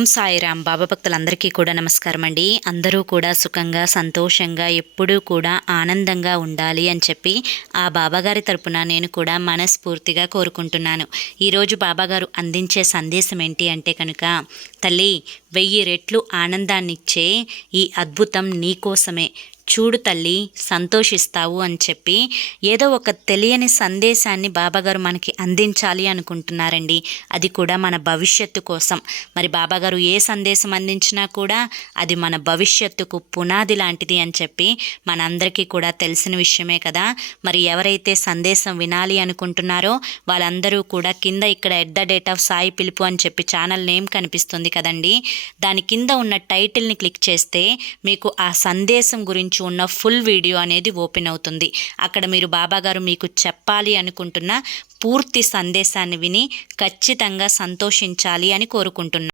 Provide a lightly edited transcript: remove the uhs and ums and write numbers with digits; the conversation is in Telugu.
ఓం సాయిరామ్. బాబా భక్తులందరికీ కూడా నమస్కారం అండి. అందరూ కూడా సుఖంగా సంతోషంగా ఎప్పుడూ కూడా ఆనందంగా ఉండాలి అని చెప్పి ఆ బాబాగారి తరపున నేను కూడా మనస్ఫూర్తిగా కోరుకుంటున్నాను. ఈరోజు బాబాగారు అందించే సందేశం ఏంటి అంటే కనుక, తల్లి 1000 రెట్లు ఆనందాన్నిచ్చే ఈ అద్భుతం నీకోసమే, చూడు తల్లి సంతోషిస్తావు అని చెప్పి ఏదో ఒక తెలియని సందేశాన్ని బాబాగారు మనకి అందించాలి అనుకుంటున్నారండి. అది కూడా మన భవిష్యత్తు కోసం. మరి బాబాగారు ఏ సందేశం అందించినా కూడా అది మన భవిష్యత్తుకు పునాది లాంటిది అని చెప్పి మనందరికీ కూడా తెలిసిన విషయమే కదా. మరి ఎవరైతే సందేశం వినాలి అనుకుంటున్నారో వాళ్ళందరూ కూడా కింద ఇక్కడ @సాయి పిలుపు అని చెప్పి ఛానల్ నేమ్ కనిపిస్తుంది కదండి, దాని కింద ఉన్న టైటిల్ని క్లిక్ చేస్తే మీకు ఆ సందేశం గురించి ఉన్న ఫుల్ వీడియో అనేది ఓపెన్ అవుతుంది. అక్కడ మీరు బాబాగారు మీకు చెప్పాలి అనుకుంటున్న పూర్తి సందేశాన్ని విని ఖచ్చితంగా సంతోషించాలి అని కోరుకుంటున్నాను.